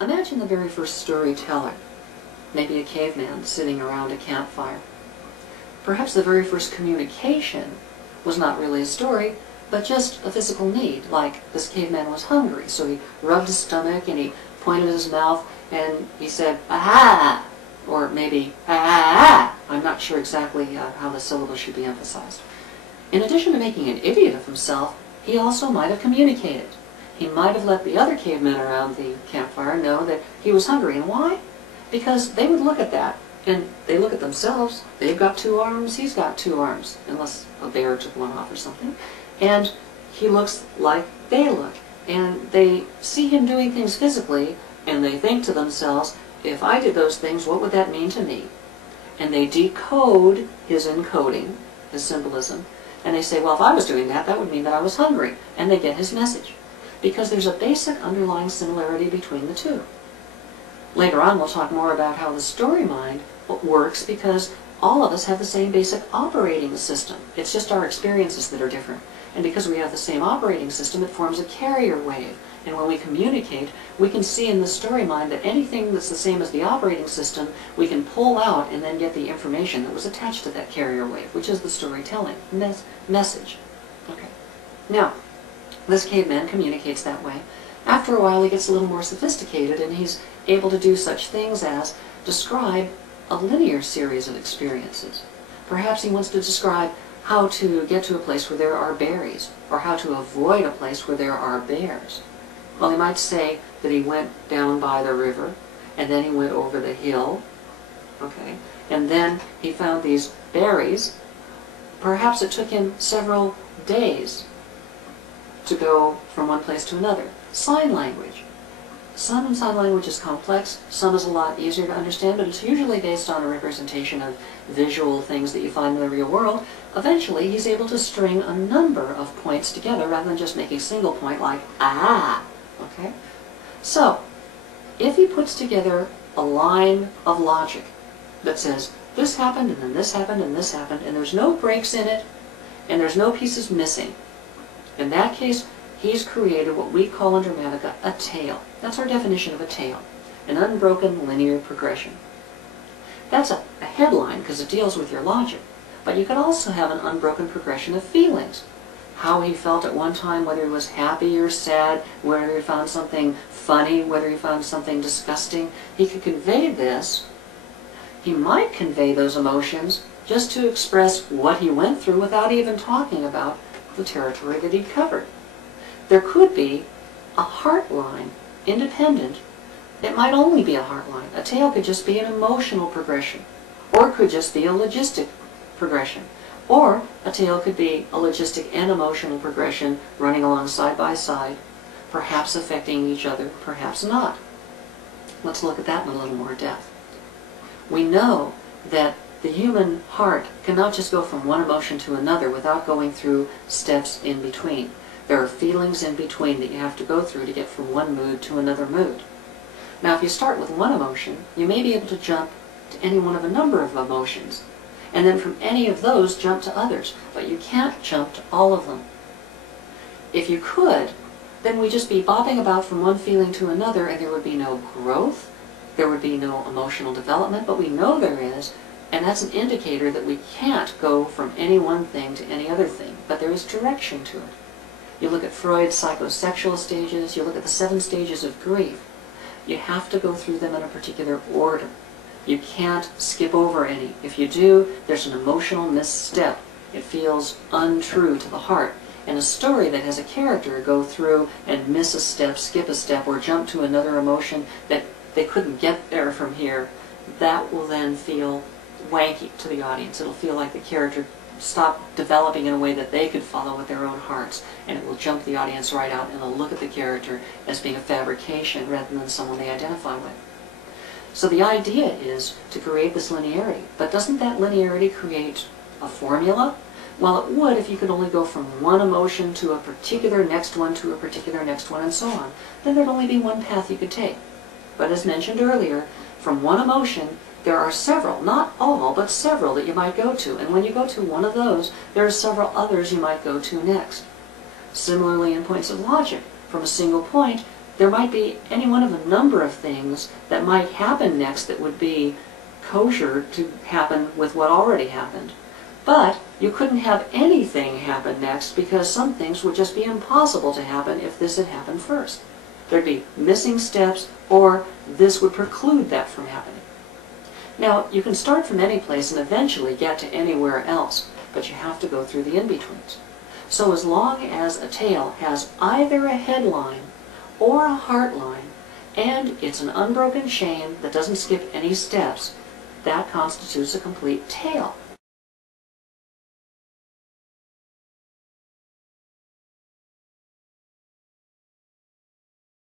Imagine the very first storyteller, maybe a caveman sitting around a campfire. Perhaps the very first communication was not really a story, but just a physical need, like this caveman was hungry, so he rubbed his stomach and he pointed his mouth and he said, "Aha!" Or maybe, "Ah!" I'm not sure exactly how the syllable should be emphasized. In addition to making an idiot of himself, he also might have communicated. He might have let the other cavemen around the campfire know that he was hungry. And why? Because they would look at that, and they look at themselves. They've got 2 arms, he's got 2 arms, unless a bear took one off or something. And he looks like they look. And they see him doing things physically, and they think to themselves, if I did those things, what would that mean to me? And they decode his encoding, his symbolism, and they say, well, if I was doing that, that would mean that I was hungry. And they get his message. Because there's a basic underlying similarity between the two. Later on, we'll talk more about how the story mind works, because all of us have the same basic operating system. It's just our experiences that are different. And because we have the same operating system, it forms a carrier wave. And when we communicate, we can see in the story mind that anything that's the same as the operating system, we can pull out and then get the information that was attached to that carrier wave, which is the storytelling message. Okay. Now, this caveman communicates that way. After a while, he gets a little more sophisticated, and he's able to do such things as describe a linear series of experiences. Perhaps he wants to describe how to get to a place where there are berries, or how to avoid a place where there are bears. Well, he might say that he went down by the river, and then he went over the hill, okay, and then he found these berries. Perhaps it took him several days to go from one place to another. Sign language. Some sign language is complex, some is a lot easier to understand, but it's usually based on a representation of visual things that you find in the real world. Eventually, he's able to string a number of points together rather than just make a single point like, ah, okay? So, if he puts together a line of logic that says, this happened, and then this happened, and this happened, and there's no breaks in it, and there's no pieces missing, in that case, he's created what we call in Dramatica a tale. That's our definition of a tale, an unbroken linear progression. That's a headline because it deals with your logic, but you could also have an unbroken progression of feelings. How he felt at one time, whether he was happy or sad, whether he found something funny, whether he found something disgusting. He could convey this. He might convey those emotions just to express what he went through without even talking about the territory that he'd covered. There could be a heart line, independent. It might only be a heart line. A tale could just be an emotional progression, or it could just be a logistic progression. Or a tale could be a logistic and emotional progression running along side by side, perhaps affecting each other, perhaps not. Let's look at that in a little more depth. We know that the human heart cannot just go from one emotion to another without going through steps in between. There are feelings in between that you have to go through to get from one mood to another mood. Now, if you start with one emotion, you may be able to jump to any one of a number of emotions, and then from any of those jump to others, but you can't jump to all of them. If you could, then we'd just be bopping about from one feeling to another, and there would be no growth, there would be no emotional development, but we know there is, and that's an indicator that we can't go from any one thing to any other thing, but there is direction to it. You look at Freud's psychosexual stages, you look at the 7 stages of grief. You have to go through them in a particular order. You can't skip over any. If you do, there's an emotional misstep. It feels untrue to the heart. And a story that has a character go through and miss a step, skip a step, or jump to another emotion that they couldn't get there from here, that will then feel wanky to the audience. It'll feel like the character stopped developing in a way that they could follow with their own hearts, and it will jump the audience right out, and they'll look at the character as being a fabrication rather than someone they identify with. So the idea is to create this linearity, but doesn't that linearity create a formula? Well, it would if you could only go from one emotion to a particular next one to a particular next one and so on. Then there'd only be one path you could take. But as mentioned earlier, from one emotion there are several, not all, but several that you might go to. And when you go to one of those, there are several others you might go to next. Similarly, in points of logic, from a single point, There might be any one of a number of things that might happen next that would be kosher to happen with what already happened. But you couldn't have anything happen next because some things would just be impossible to happen if this had happened first. There'd be missing steps, or this would preclude that from happening. Now, you can start from any place and eventually get to anywhere else, but you have to go through the in-betweens. So as long as a tale has either a headline or a heartline, and it's an unbroken chain that doesn't skip any steps, that constitutes a complete tale.